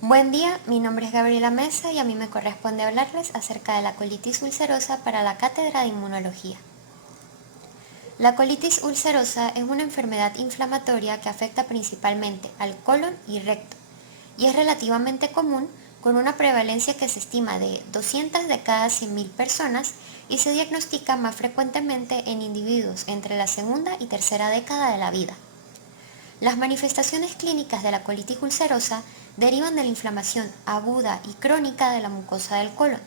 Buen día, mi nombre es Gabriela Mesa y a mí me corresponde hablarles acerca de la colitis ulcerosa para la cátedra de inmunología. La colitis ulcerosa es una enfermedad inflamatoria que afecta principalmente al colon y recto y es relativamente común, con una prevalencia que se estima de 200 de cada 100.000 personas y se diagnostica más frecuentemente en individuos entre la segunda y tercera década de la vida. Las manifestaciones clínicas de la colitis ulcerosa derivan de la inflamación aguda y crónica de la mucosa del colon,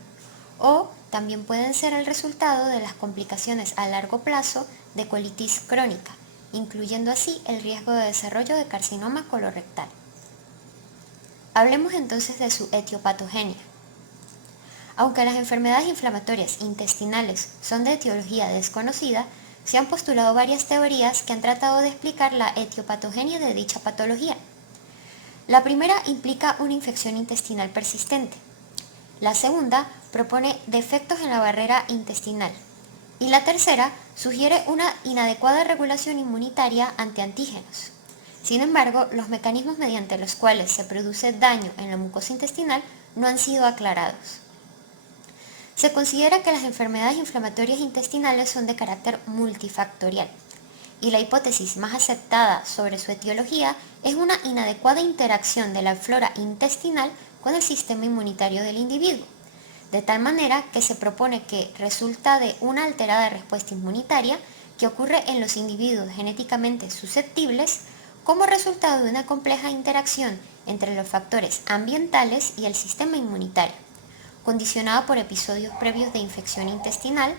o también pueden ser el resultado de las complicaciones a largo plazo de colitis crónica, incluyendo así el riesgo de desarrollo de carcinoma colorectal. Hablemos entonces de su etiopatogenia. Aunque las enfermedades inflamatorias intestinales son de etiología desconocida, se han postulado varias teorías que han tratado de explicar la etiopatogenia de dicha patología. La primera implica una infección intestinal persistente. La segunda propone defectos en la barrera intestinal. Y la tercera sugiere una inadecuada regulación inmunitaria ante antígenos. Sin embargo, los mecanismos mediante los cuales se produce daño en la mucosa intestinal no han sido aclarados. Se considera que las enfermedades inflamatorias intestinales son de carácter multifactorial, y la hipótesis más aceptada sobre su etiología es una inadecuada interacción de la flora intestinal con el sistema inmunitario del individuo, de tal manera que se propone que resulta de una alterada respuesta inmunitaria que ocurre en los individuos genéticamente susceptibles como resultado de una compleja interacción entre los factores ambientales y el sistema inmunitario, condicionada por episodios previos de infección intestinal,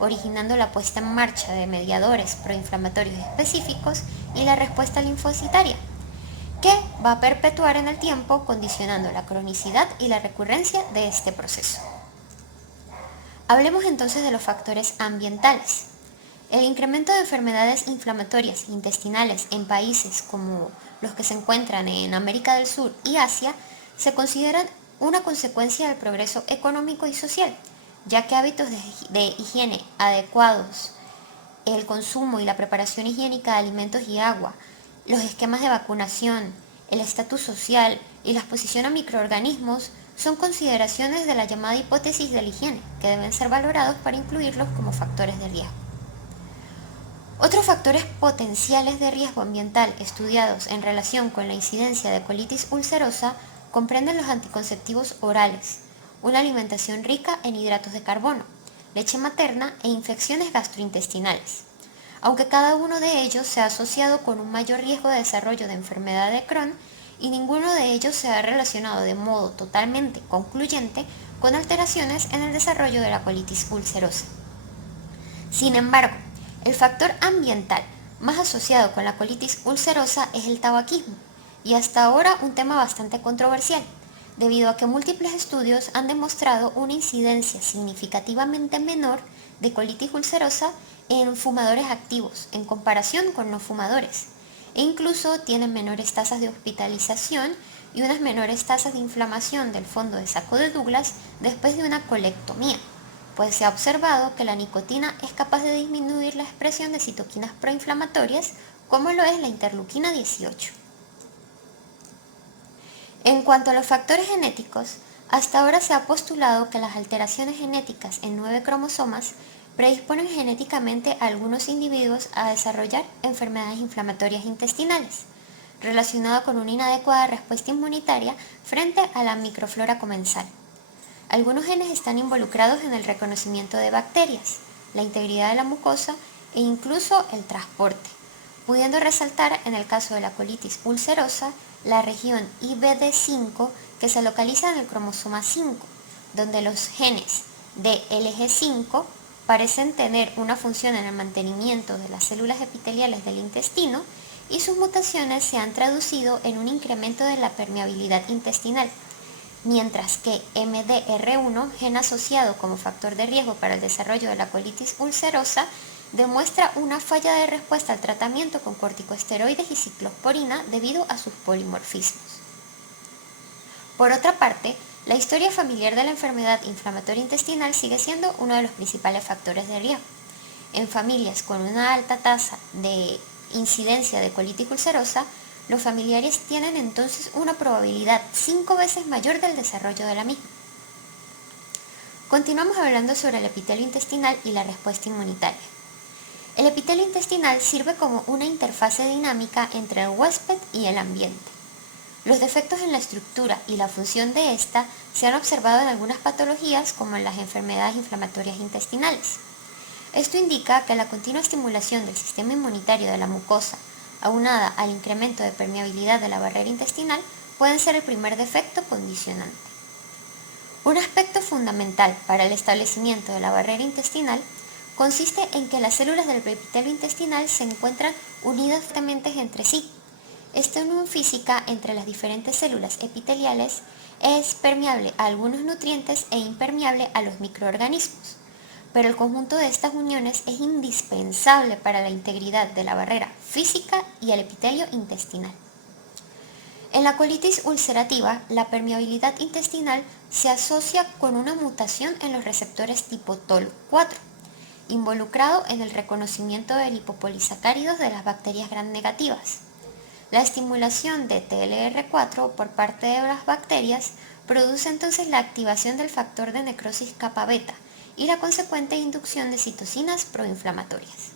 originando la puesta en marcha de mediadores proinflamatorios específicos y la respuesta linfocitaria, que va a perpetuar en el tiempo, condicionando la cronicidad y la recurrencia de este proceso. Hablemos entonces de los factores ambientales. El incremento de enfermedades inflamatorias intestinales en países como los que se encuentran en América del Sur y Asia se consideran una consecuencia del progreso económico y social, ya que hábitos de higiene adecuados, el consumo y la preparación higiénica de alimentos y agua, los esquemas de vacunación, el estatus social y la exposición a microorganismos son consideraciones de la llamada hipótesis de la higiene, que deben ser valorados para incluirlos como factores de riesgo. Otros factores potenciales de riesgo ambiental estudiados en relación con la incidencia de colitis ulcerosa comprenden los anticonceptivos orales, una alimentación rica en hidratos de carbono, leche materna e infecciones gastrointestinales, aunque cada uno de ellos se ha asociado con un mayor riesgo de desarrollo de enfermedad de Crohn y ninguno de ellos se ha relacionado de modo totalmente concluyente con alteraciones en el desarrollo de la colitis ulcerosa. Sin embargo, el factor ambiental más asociado con la colitis ulcerosa es el tabaquismo, y hasta ahora un tema bastante controversial, debido a que múltiples estudios han demostrado una incidencia significativamente menor de colitis ulcerosa en fumadores activos en comparación con no fumadores, e incluso tienen menores tasas de hospitalización y unas menores tasas de inflamación del fondo de saco de Douglas después de una colectomía, pues se ha observado que la nicotina es capaz de disminuir la expresión de citoquinas proinflamatorias, como lo es la interleuquina 18. En cuanto a los factores genéticos, hasta ahora se ha postulado que las alteraciones genéticas en 9 cromosomas predisponen genéticamente a algunos individuos a desarrollar enfermedades inflamatorias intestinales, relacionada con una inadecuada respuesta inmunitaria frente a la microflora comensal. Algunos genes están involucrados en el reconocimiento de bacterias, la integridad de la mucosa e incluso el transporte, pudiendo resaltar en el caso de la colitis ulcerosa la región IBD5 que se localiza en el cromosoma 5, donde los genes de LG5 parecen tener una función en el mantenimiento de las células epiteliales del intestino y sus mutaciones se han traducido en un incremento de la permeabilidad intestinal, mientras que MDR1, gen asociado como factor de riesgo para el desarrollo de la colitis ulcerosa, demuestra una falla de respuesta al tratamiento con corticosteroides y ciclosporina debido a sus polimorfismos. Por otra parte, la historia familiar de la enfermedad inflamatoria intestinal sigue siendo uno de los principales factores de riesgo. En familias con una alta tasa de incidencia de colitis ulcerosa, Los familiares tienen entonces una probabilidad 5 veces mayor del desarrollo de la misma. Continuamos hablando sobre el epitelio intestinal y la respuesta inmunitaria. El epitelio intestinal sirve como una interfase dinámica entre el huésped y el ambiente. Los defectos en la estructura y la función de esta se han observado en algunas patologías como en las enfermedades inflamatorias intestinales. Esto indica que la continua estimulación del sistema inmunitario de la mucosa, aunada al incremento de permeabilidad de la barrera intestinal, pueden ser el primer defecto condicionante. Un aspecto fundamental para el establecimiento de la barrera intestinal consiste en que las células del epitelio intestinal se encuentran unidas fuertemente entre sí. Esta unión física entre las diferentes células epiteliales es permeable a algunos nutrientes e impermeable a los microorganismos, pero el conjunto de estas uniones es indispensable para la integridad de la barrera física y el epitelio intestinal. En la colitis ulcerativa, la permeabilidad intestinal se asocia con una mutación en los receptores tipo TOL4, involucrado en el reconocimiento de lipopolisacáridos de las bacterias gram negativas. La estimulación de TLR4 por parte de las bacterias produce entonces la activación del factor de necrosis kappa beta y la consecuente inducción de citocinas proinflamatorias.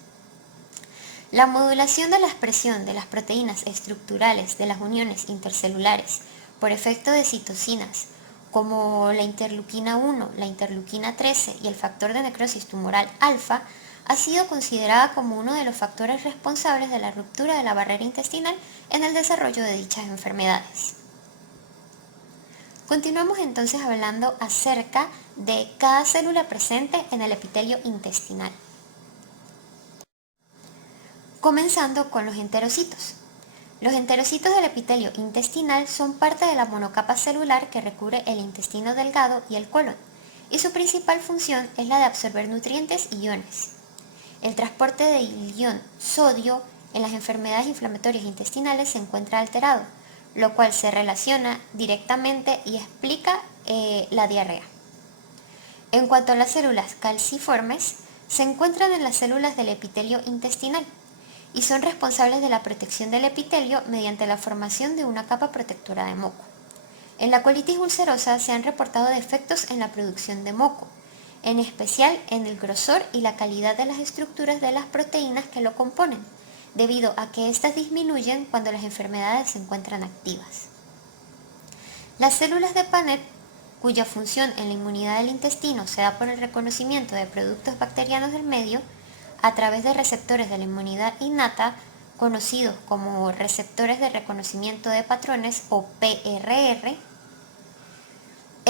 La modulación de la expresión de las proteínas estructurales de las uniones intercelulares por efecto de citocinas, como la interleuquina 1, la interleuquina 13 y el factor de necrosis tumoral alfa, ha sido considerada como uno de los factores responsables de la ruptura de la barrera intestinal en el desarrollo de dichas enfermedades. Continuamos entonces hablando acerca de cada célula presente en el epitelio intestinal. Comenzando con los enterocitos. Los enterocitos del epitelio intestinal son parte de la monocapa celular que recubre el intestino delgado y el colon, y su principal función es la de absorber nutrientes y iones. El transporte del ion sodio en las enfermedades inflamatorias intestinales se encuentra alterado, lo cual se relaciona directamente y explica la diarrea. En cuanto a las células calciformes, se encuentran en las células del epitelio intestinal y son responsables de la protección del epitelio mediante la formación de una capa protectora de moco. En la colitis ulcerosa se han reportado defectos en la producción de moco, en especial en el grosor y la calidad de las estructuras de las proteínas que lo componen, debido a que éstas disminuyen cuando las enfermedades se encuentran activas. Las células de Paneth, cuya función en la inmunidad del intestino se da por el reconocimiento de productos bacterianos del medio, a través de receptores de la inmunidad innata, conocidos como receptores de reconocimiento de patrones o PRR,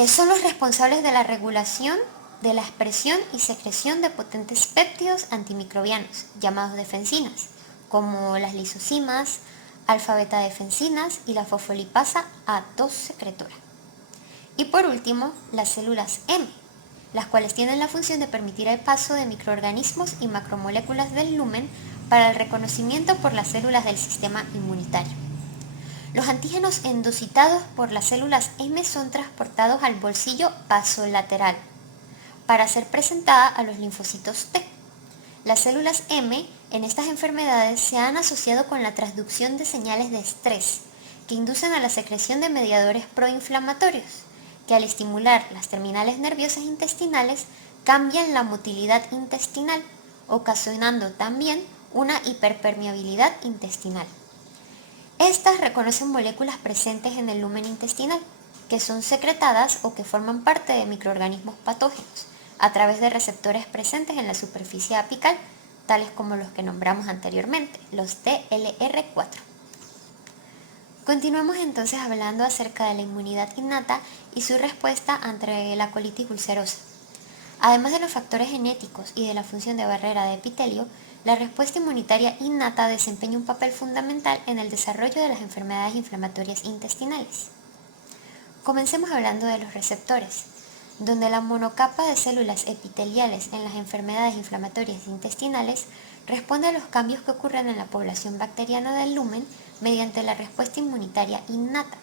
son los responsables de la regulación de la expresión y secreción de potentes péptidos antimicrobianos, llamados defensinas, como las lisocimas, alfa-beta-defensinas y la fosfolipasa A2 secretora. Y por último, las células M, las cuales tienen la función de permitir el paso de microorganismos y macromoléculas del lumen para el reconocimiento por las células del sistema inmunitario. Los antígenos endocitados por las células M son transportados al bolsillo basolateral para ser presentada a los linfocitos T. Las células M en estas enfermedades se han asociado con la transducción de señales de estrés que inducen a la secreción de mediadores proinflamatorios, que al estimular las terminales nerviosas intestinales cambian la motilidad intestinal, ocasionando también una hiperpermeabilidad intestinal. Estas reconocen moléculas presentes en el lumen intestinal, que son secretadas o que forman parte de microorganismos patógenos, a través de receptores presentes en la superficie apical, tales como los que nombramos anteriormente, los TLR4. Continuamos entonces hablando acerca de la inmunidad innata y su respuesta ante la colitis ulcerosa. Además de los factores genéticos y de la función de barrera de epitelio, la respuesta inmunitaria innata desempeña un papel fundamental en el desarrollo de las enfermedades inflamatorias intestinales. Comencemos hablando de los receptores, donde la monocapa de células epiteliales en las enfermedades inflamatorias intestinales responde a los cambios que ocurren en la población bacteriana del lumen mediante la respuesta inmunitaria innata.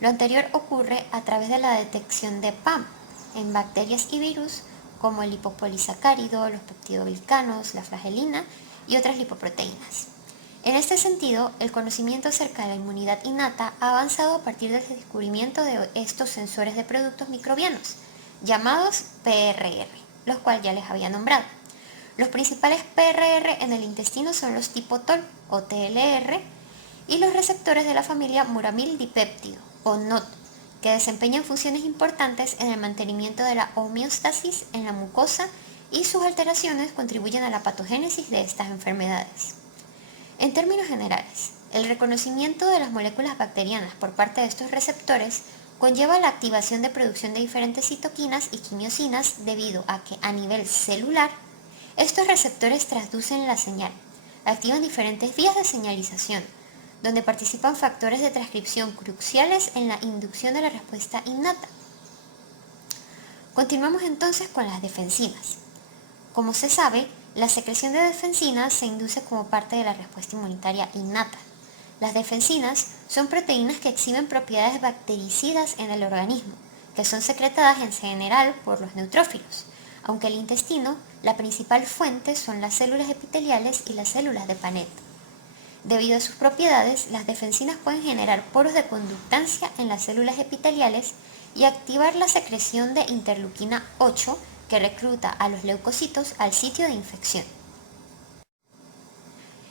Lo anterior ocurre a través de la detección de PAM en bacterias y virus como el lipopolisacárido, los peptidoglicanos, la flagelina y otras lipoproteínas. En este sentido, el conocimiento acerca de la inmunidad innata ha avanzado a partir del descubrimiento de estos sensores de productos microbianos, llamados PRR, los cuales ya les había nombrado. Los principales PRR en el intestino son los tipo TOL o TLR y los receptores de la familia muramil dipéptido o NOD, que desempeñan funciones importantes en el mantenimiento de la homeostasis en la mucosa y sus alteraciones contribuyen a la patogénesis de estas enfermedades. En términos generales, el reconocimiento de las moléculas bacterianas por parte de estos receptores conlleva la activación de producción de diferentes citoquinas y quimiosinas debido a que a nivel celular, estos receptores transducen la señal, activan diferentes vías de señalización, donde participan factores de transcripción cruciales en la inducción de la respuesta innata. Continuamos entonces con las defensinas. Como se sabe, la secreción de defensinas se induce como parte de la respuesta inmunitaria innata. Las defensinas son proteínas que exhiben propiedades bactericidas en el organismo, que son secretadas en general por los neutrófilos, aunque el intestino, la principal fuente son las células epiteliales y las células de Paneth. Debido a sus propiedades, las defensinas pueden generar poros de conductancia en las células epiteliales y activar la secreción de interleuquina 8, que recluta a los leucocitos al sitio de infección.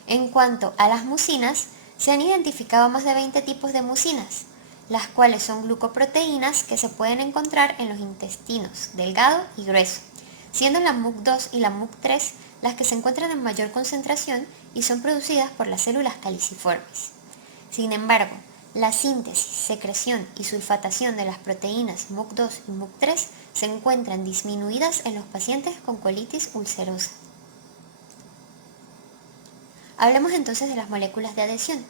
En cuanto a las mucinas, se han identificado más de 20 tipos de mucinas, las cuales son glucoproteínas que se pueden encontrar en los intestinos delgado y grueso, siendo la MUC2 y la MUC3 las que se encuentran en mayor concentración y son producidas por las células caliciformes. Sin embargo, la síntesis, secreción y sulfatación de las proteínas MUC2 y MUC3 se encuentran disminuidas en los pacientes con colitis ulcerosa. Hablemos entonces de las moléculas de adhesión.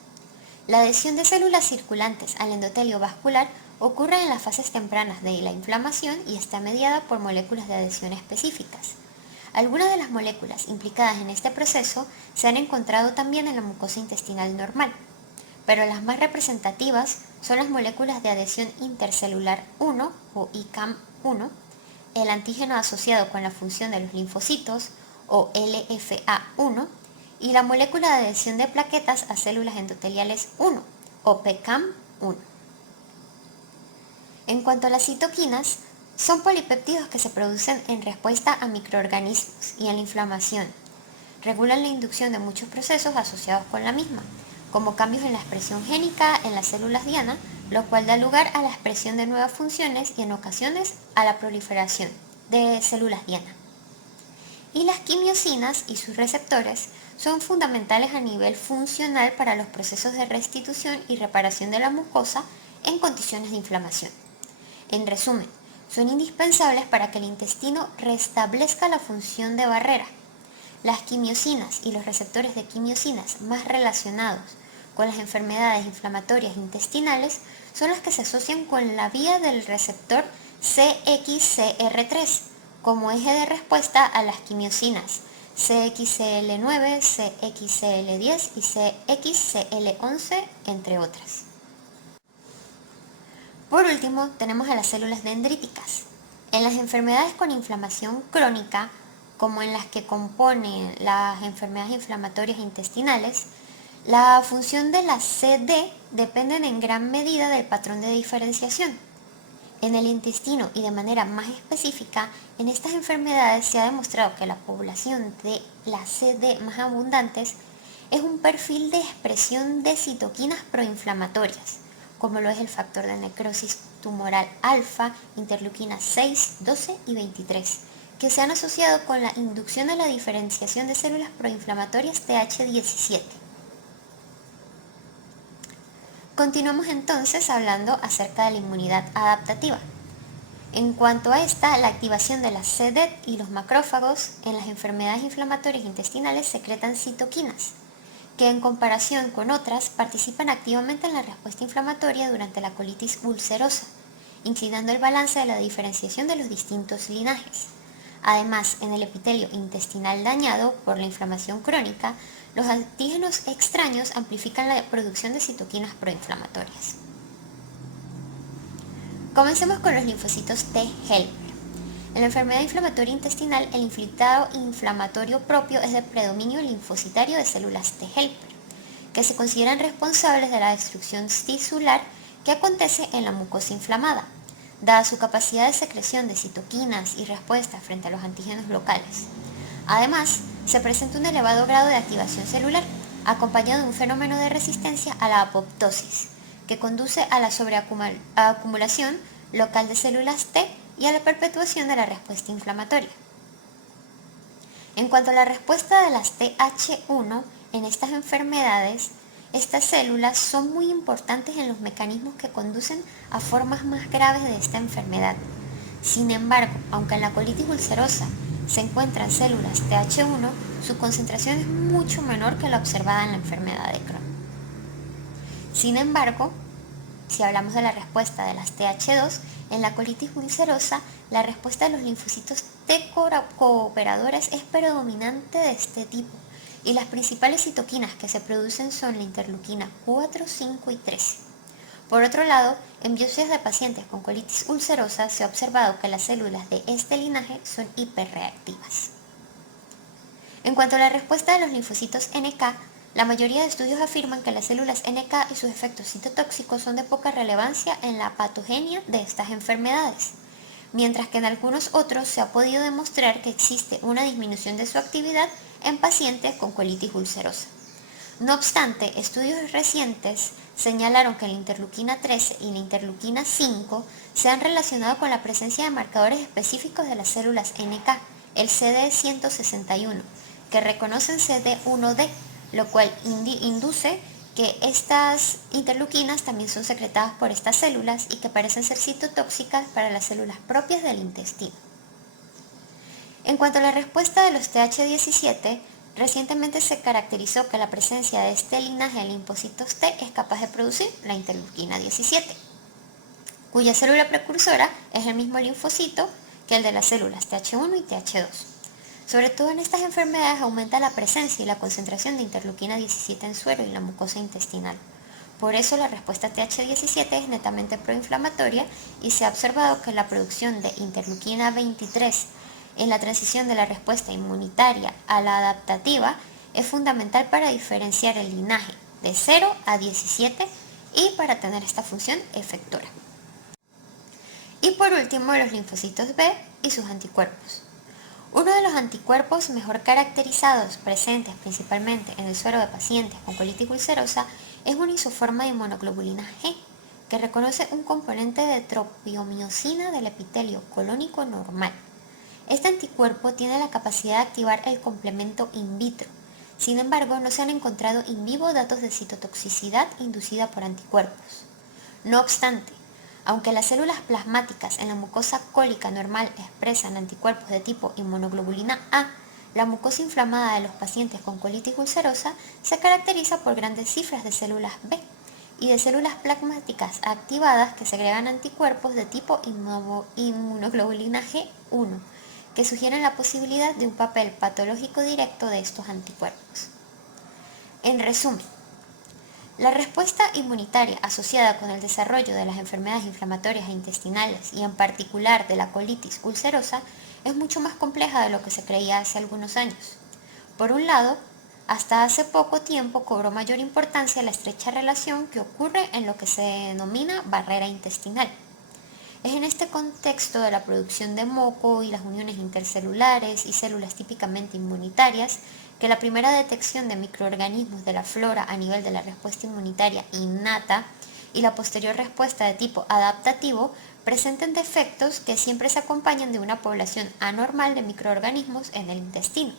La adhesión de células circulantes al endotelio vascular ocurre en las fases tempranas de la inflamación y está mediada por moléculas de adhesión específicas. Algunas de las moléculas implicadas en este proceso se han encontrado también en la mucosa intestinal normal, pero las más representativas son las moléculas de adhesión intercelular 1 o ICAM1, el antígeno asociado con la función de los linfocitos o LFA1 y la molécula de adhesión de plaquetas a células endoteliales 1 o PECAM1. En cuanto a las citoquinas, son polipéptidos que se producen en respuesta a microorganismos y a la inflamación. Regulan la inducción de muchos procesos asociados con la misma, como cambios en la expresión génica en las células diana, lo cual da lugar a la expresión de nuevas funciones y en ocasiones a la proliferación de células diana. Y las quimiosinas y sus receptores son fundamentales a nivel funcional para los procesos de restitución y reparación de la mucosa en condiciones de inflamación. En resumen, son indispensables para que el intestino restablezca la función de barrera. Las quimiosinas y los receptores de quimiosinas más relacionados con las enfermedades inflamatorias intestinales son las que se asocian con la vía del receptor CXCR3 como eje de respuesta a las quimiosinas CXCL9, CXCL10 y CXCL11, entre otras. Por último, tenemos a las células dendríticas. En las enfermedades con inflamación crónica, como en las que componen las enfermedades inflamatorias intestinales, la función de la CD depende en gran medida del patrón de diferenciación. En el intestino y de manera más específica, en estas enfermedades se ha demostrado que la población de las CD más abundantes es un perfil de expresión de citoquinas proinflamatorias, como lo es el factor de necrosis tumoral alfa, interleuquinas 6, 12 y 23, que se han asociado con la inducción de la diferenciación de células proinflamatorias TH17. Continuamos entonces hablando acerca de la inmunidad adaptativa. En cuanto a esta, la activación de la CD y los macrófagos en las enfermedades inflamatorias intestinales secretan citoquinas, que en comparación con otras participan activamente en la respuesta inflamatoria durante la colitis ulcerosa, inclinando el balance de la diferenciación de los distintos linajes. Además, en el epitelio intestinal dañado por la inflamación crónica, los antígenos extraños amplifican la producción de citoquinas proinflamatorias. Comencemos con los linfocitos T helper. En la enfermedad inflamatoria intestinal, el infiltrado inflamatorio propio es de predominio linfocitario de células T helper. que se consideran responsables de la destrucción tisular que acontece en la mucosa inflamada, dada su capacidad de secreción de citoquinas y respuesta frente a los antígenos locales. Además, se presenta un elevado grado de activación celular, acompañado de un fenómeno de resistencia a la apoptosis, que conduce a la sobreacumulación local de células T y a la perpetuación de la respuesta inflamatoria. En cuanto a la respuesta de las TH1 en estas enfermedades, estas células son muy importantes en los mecanismos que conducen a formas más graves de esta enfermedad. Sin embargo, aunque en la colitis ulcerosa se encuentran células TH1, su concentración es mucho menor que la observada en la enfermedad de Crohn. Sin embargo, si hablamos de la respuesta de las TH2, en la colitis ulcerosa, la respuesta de los linfocitos T cooperadores es predominante de este tipo, y las principales citoquinas que se producen son la interleuquina 4, 5 y 13. Por otro lado, en biopsias de pacientes con colitis ulcerosa se ha observado que las células de este linaje son hiperreactivas. En cuanto a la respuesta de los linfocitos NK, la mayoría de estudios afirman que las células NK y sus efectos citotóxicos son de poca relevancia en la patogenia de estas enfermedades, mientras que en algunos otros se ha podido demostrar que existe una disminución de su actividad en pacientes con colitis ulcerosa. No obstante, estudios recientes señalaron que la interleuquina 13 y la interleuquina 5 se han relacionado con la presencia de marcadores específicos de las células NK, el CD161, que reconocen CD1D, lo cual induce que estas interleuquinas también son secretadas por estas células y que parecen ser citotóxicas para las células propias del intestino. En cuanto a la respuesta de los TH17, recientemente se caracterizó que la presencia de este linaje de linfocitos T es capaz de producir la interleuquina 17, cuya célula precursora es el mismo linfocito que el de las células TH1 y TH2. Sobre todo en estas enfermedades aumenta la presencia y la concentración de interleuquina 17 en suero y la mucosa intestinal. Por eso la respuesta TH17 es netamente proinflamatoria y se ha observado que la producción de interleuquina 23 en la transición de la respuesta inmunitaria a la adaptativa es fundamental para diferenciar el linaje de 0 a 17 y para tener esta función efectora. Y por último, los linfocitos B y sus anticuerpos. Uno de los anticuerpos mejor caracterizados presentes principalmente en el suero de pacientes con colitis ulcerosa es una isoforma de inmunoglobulina G, que reconoce un componente de tropiomiosina del epitelio colónico normal. Este anticuerpo tiene la capacidad de activar el complemento in vitro. Sin embargo, no se han encontrado in vivo datos de citotoxicidad inducida por anticuerpos. No obstante, aunque las células plasmáticas en la mucosa cólica normal expresan anticuerpos de tipo inmunoglobulina A, la mucosa inflamada de los pacientes con colitis ulcerosa se caracteriza por grandes cifras de células B y de células plasmáticas activadas que segregan anticuerpos de tipo inmunoglobulina G1, que sugieren la posibilidad de un papel patológico directo de estos anticuerpos. En resumen, la respuesta inmunitaria asociada con el desarrollo de las enfermedades inflamatorias e intestinales y en particular de la colitis ulcerosa es mucho más compleja de lo que se creía hace algunos años. Por un lado, hasta hace poco tiempo cobró mayor importancia la estrecha relación que ocurre en lo que se denomina barrera intestinal. Es en este contexto de la producción de moco y las uniones intercelulares y células típicamente inmunitarias que la primera detección de microorganismos de la flora a nivel de la respuesta inmunitaria innata y la posterior respuesta de tipo adaptativo presentan defectos que siempre se acompañan de una población anormal de microorganismos en el intestino.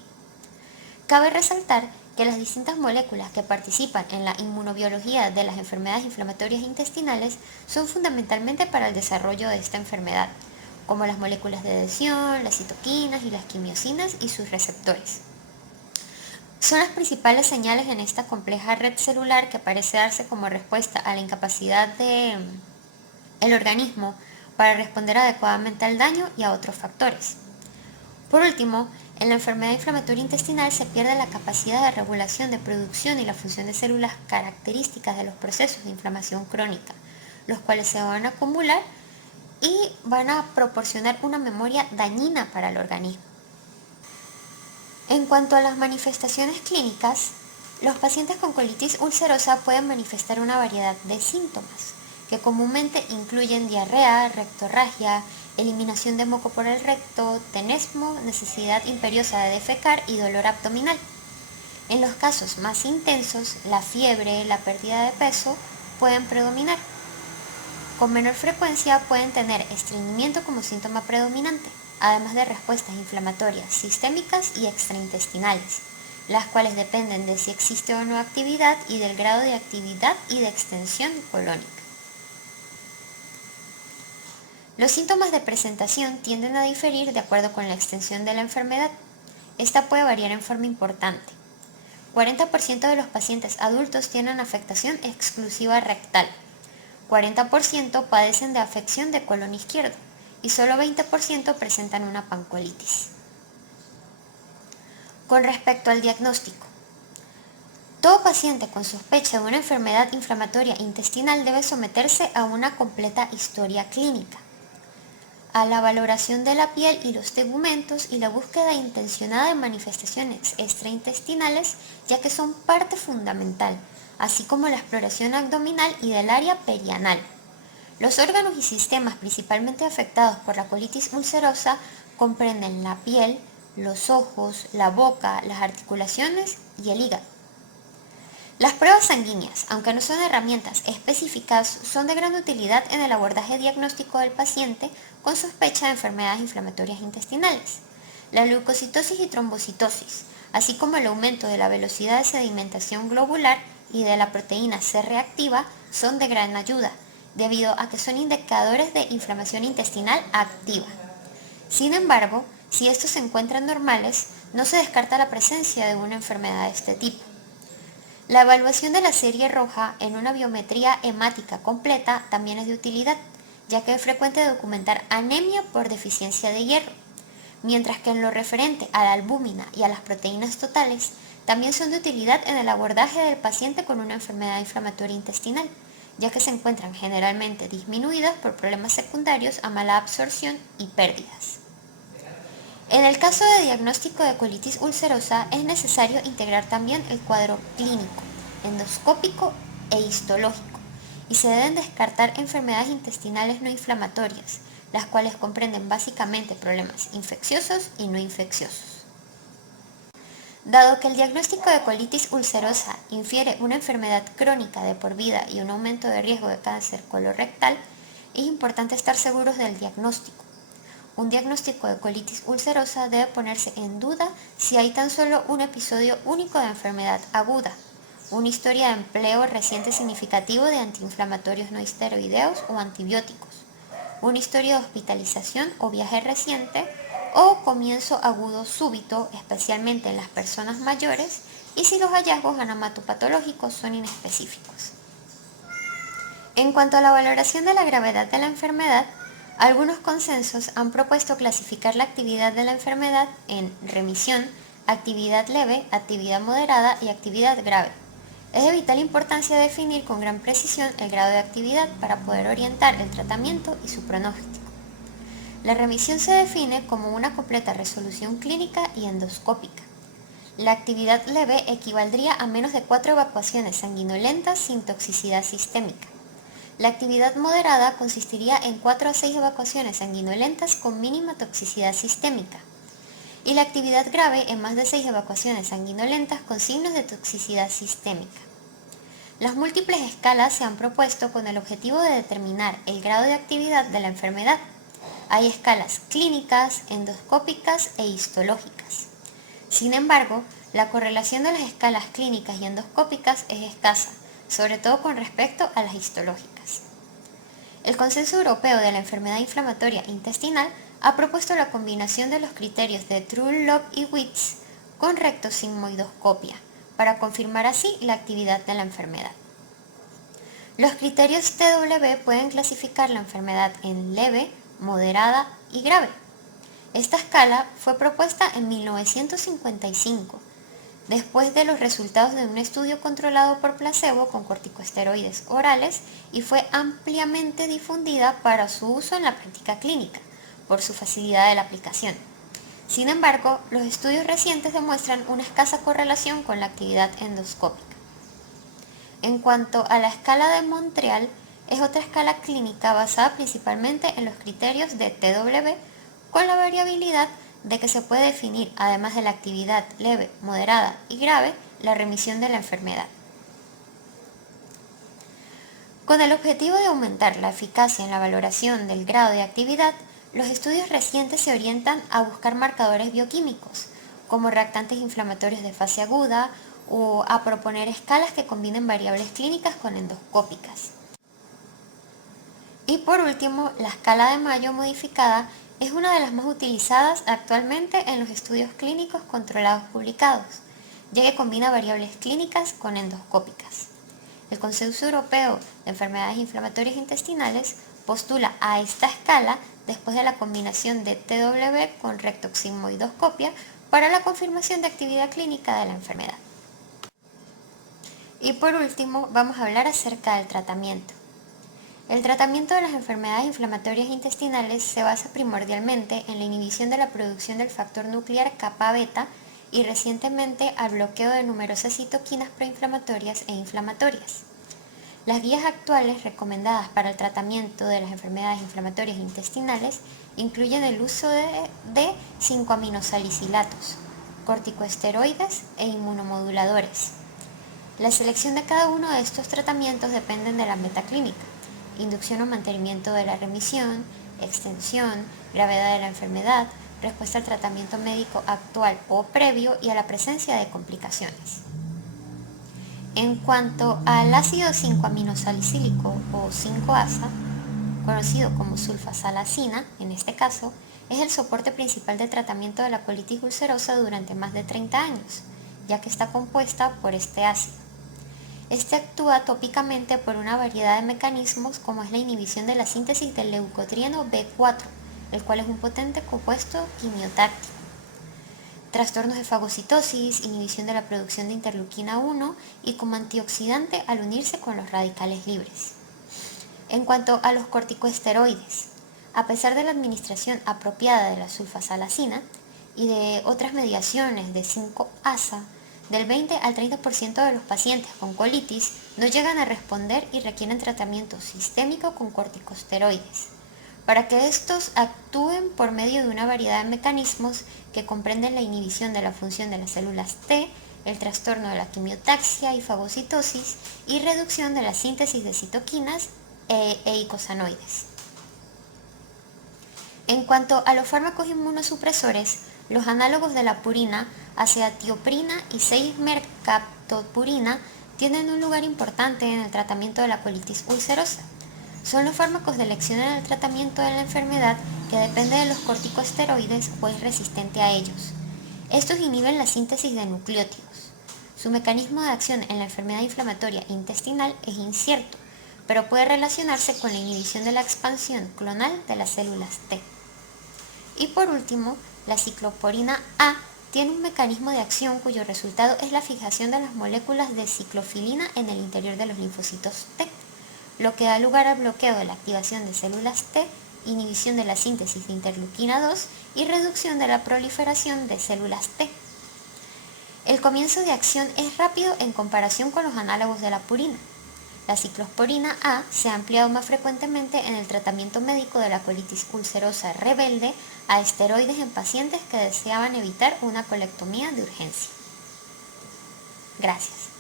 Cabe resaltar que las distintas moléculas que participan en la inmunobiología de las enfermedades inflamatorias intestinales son fundamentalmente para el desarrollo de esta enfermedad, como las moléculas de adhesión, las citoquinas y las quimiosinas y sus receptores. Son las principales señales en esta compleja red celular que parece darse como respuesta a la incapacidad del organismo para responder adecuadamente al daño y a otros factores. Por último, en la enfermedad inflamatoria intestinal se pierde la capacidad de regulación de producción y la función de células características de los procesos de inflamación crónica, los cuales se van a acumular y van a proporcionar una memoria dañina para el organismo. En cuanto a las manifestaciones clínicas, Los pacientes con colitis ulcerosa pueden manifestar una variedad de síntomas, que comúnmente incluyen diarrea, rectorragia, eliminación de moco por el recto, tenesmo, necesidad imperiosa de defecar y dolor abdominal. En los casos más intensos, la fiebre, la pérdida de peso pueden predominar. Con menor frecuencia pueden tener estreñimiento como síntoma predominante, además de respuestas inflamatorias sistémicas y extraintestinales, las cuales dependen de si existe o no actividad y del grado de actividad y de extensión colónica. Los síntomas de presentación tienden a diferir de acuerdo con la extensión de la enfermedad. Esta puede variar en forma importante. 40% de los pacientes adultos tienen afectación exclusiva rectal, 40% padecen de afección de colon izquierdo y solo 20% presentan una pancolitis. Con respecto al diagnóstico, todo paciente con sospecha de una enfermedad inflamatoria intestinal debe someterse a una completa historia clínica, a la valoración de la piel y los tegumentos y la búsqueda intencionada de manifestaciones extraintestinales, ya que son parte fundamental, así como la exploración abdominal y del área perianal. Los órganos y sistemas principalmente afectados por la colitis ulcerosa comprenden la piel, los ojos, la boca, las articulaciones y el hígado. Las pruebas sanguíneas, aunque no son herramientas específicas, son de gran utilidad en el abordaje diagnóstico del paciente con sospecha de enfermedades inflamatorias intestinales. La leucocitosis y trombocitosis, así como el aumento de la velocidad de sedimentación globular y de la proteína C reactiva, son de gran ayuda, debido a que son indicadores de inflamación intestinal activa. Sin embargo, si estos se encuentran normales, no se descarta la presencia de una enfermedad de este tipo. La evaluación de la serie roja en una biometría hemática completa también es de utilidad, ya que es frecuente documentar anemia por deficiencia de hierro, mientras que en lo referente a la albúmina y a las proteínas totales, también son de utilidad en el abordaje del paciente con una enfermedad inflamatoria intestinal, ya que se encuentran generalmente disminuidas por problemas secundarios a mala absorción y pérdidas. En el caso de diagnóstico de colitis ulcerosa es necesario integrar también el cuadro clínico, endoscópico e histológico, y se deben descartar enfermedades intestinales no inflamatorias, las cuales comprenden básicamente problemas infecciosos y no infecciosos. Dado que el diagnóstico de colitis ulcerosa infiere una enfermedad crónica de por vida y un aumento de riesgo de cáncer colorectal, es importante estar seguros del diagnóstico. Un diagnóstico de colitis ulcerosa debe ponerse en duda si hay tan solo un episodio único de enfermedad aguda, una historia de empleo reciente significativo de antiinflamatorios no esteroideos o antibióticos, una historia de hospitalización o viaje reciente o comienzo agudo súbito, especialmente en las personas mayores, y si los hallazgos anamatopatológicos son inespecíficos. En cuanto a la valoración de la gravedad de la enfermedad, algunos consensos han propuesto clasificar la actividad de la enfermedad en remisión, actividad leve, actividad moderada y actividad grave. Es de vital importancia definir con gran precisión el grado de actividad para poder orientar el tratamiento y su pronóstico. La remisión se define como una completa resolución clínica y endoscópica. La actividad leve equivaldría a menos de 4 evacuaciones sanguinolentas sin toxicidad sistémica. La actividad moderada consistiría en 4 a 6 evacuaciones sanguinolentas con mínima toxicidad sistémica, y la actividad grave en más de 6 evacuaciones sanguinolentas con signos de toxicidad sistémica. Las múltiples escalas se han propuesto con el objetivo de determinar el grado de actividad de la enfermedad. Hay escalas clínicas, endoscópicas e histológicas. Sin embargo, la correlación de las escalas clínicas y endoscópicas es escasa, sobre todo con respecto a las histológicas. El Consenso Europeo de la Enfermedad Inflamatoria Intestinal ha propuesto la combinación de los criterios de True-Love y Witts con rectosigmoidoscopia para confirmar así la actividad de la enfermedad. Los criterios TW pueden clasificar la enfermedad en leve, moderada y grave. Esta escala fue propuesta en 1955, después de los resultados de un estudio controlado por placebo con corticosteroides orales, y fue ampliamente difundida para su uso en la práctica clínica, por su facilidad de la aplicación. Sin embargo, los estudios recientes demuestran una escasa correlación con la actividad endoscópica. En cuanto a la escala de Montreal, es otra escala clínica basada principalmente en los criterios de TW, con la variabilidad de que se puede definir, además de la actividad leve, moderada y grave, la remisión de la enfermedad. Con el objetivo de aumentar la eficacia en la valoración del grado de actividad, los estudios recientes se orientan a buscar marcadores bioquímicos, como reactantes inflamatorios de fase aguda, o a proponer escalas que combinen variables clínicas con endoscópicas. Y por último, la escala de Mayo modificada es una de las más utilizadas actualmente en los estudios clínicos controlados publicados, ya que combina variables clínicas con endoscópicas. El Consenso Europeo de Enfermedades Inflamatorias Intestinales postula a esta escala después de la combinación de TW con rectosigmoidoscopia para la confirmación de actividad clínica de la enfermedad. Y por último, vamos a hablar acerca del tratamiento. El tratamiento de las enfermedades inflamatorias intestinales se basa primordialmente en la inhibición de la producción del factor nuclear kappa beta y recientemente al bloqueo de numerosas citoquinas proinflamatorias e inflamatorias. Las guías actuales recomendadas para el tratamiento de las enfermedades inflamatorias intestinales incluyen el uso de 5-aminosalicilatos, corticosteroides e inmunomoduladores. La selección de cada uno de estos tratamientos depende de la meta clínica, inducción o mantenimiento de la remisión, extensión, gravedad de la enfermedad, respuesta al tratamiento médico actual o previo y a la presencia de complicaciones. En cuanto al ácido 5-aminosalicílico o 5-ASA, conocido como sulfasalacina, en este caso, es el soporte principal de tratamiento de la colitis ulcerosa durante más de 30 años, ya que está compuesta por este ácido. Este actúa tópicamente por una variedad de mecanismos como es la inhibición de la síntesis del leucotrieno B4, el cual es un potente compuesto quimiotáctico. Trastornos de fagocitosis, inhibición de la producción de interleuquina 1 y como antioxidante al unirse con los radicales libres. En cuanto a los corticosteroides, a pesar de la administración apropiada de la sulfasalacina y de otras mediaciones de 5-ASA, del 20 al 30% de los pacientes con colitis no llegan a responder y requieren tratamiento sistémico con corticosteroides. Para que estos actúen por medio de una variedad de mecanismos que comprenden la inhibición de la función de las células T, el trastorno de la quimiotaxia y fagocitosis y reducción de la síntesis de citoquinas e eicosanoides. En cuanto a los fármacos inmunosupresores, los análogos de la purina, azathioprina y 6-mercaptopurina tienen un lugar importante en el tratamiento de la colitis ulcerosa. Son los fármacos de elección en el tratamiento de la enfermedad que depende de los corticosteroides o es resistente a ellos. Estos inhiben la síntesis de nucleótidos. Su mecanismo de acción en la enfermedad inflamatoria intestinal es incierto, pero puede relacionarse con la inhibición de la expansión clonal de las células T. Y por último, la ciclosporina A tiene un mecanismo de acción cuyo resultado es la fijación de las moléculas de ciclofilina en el interior de los linfocitos T, lo que da lugar al bloqueo de la activación de células T, inhibición de la síntesis de interleuquina 2 y reducción de la proliferación de células T. El comienzo de acción es rápido en comparación con los análogos de la purina. La ciclosporina A se ha empleado más frecuentemente en el tratamiento médico de la colitis ulcerosa rebelde a esteroides en pacientes que deseaban evitar una colectomía de urgencia. Gracias.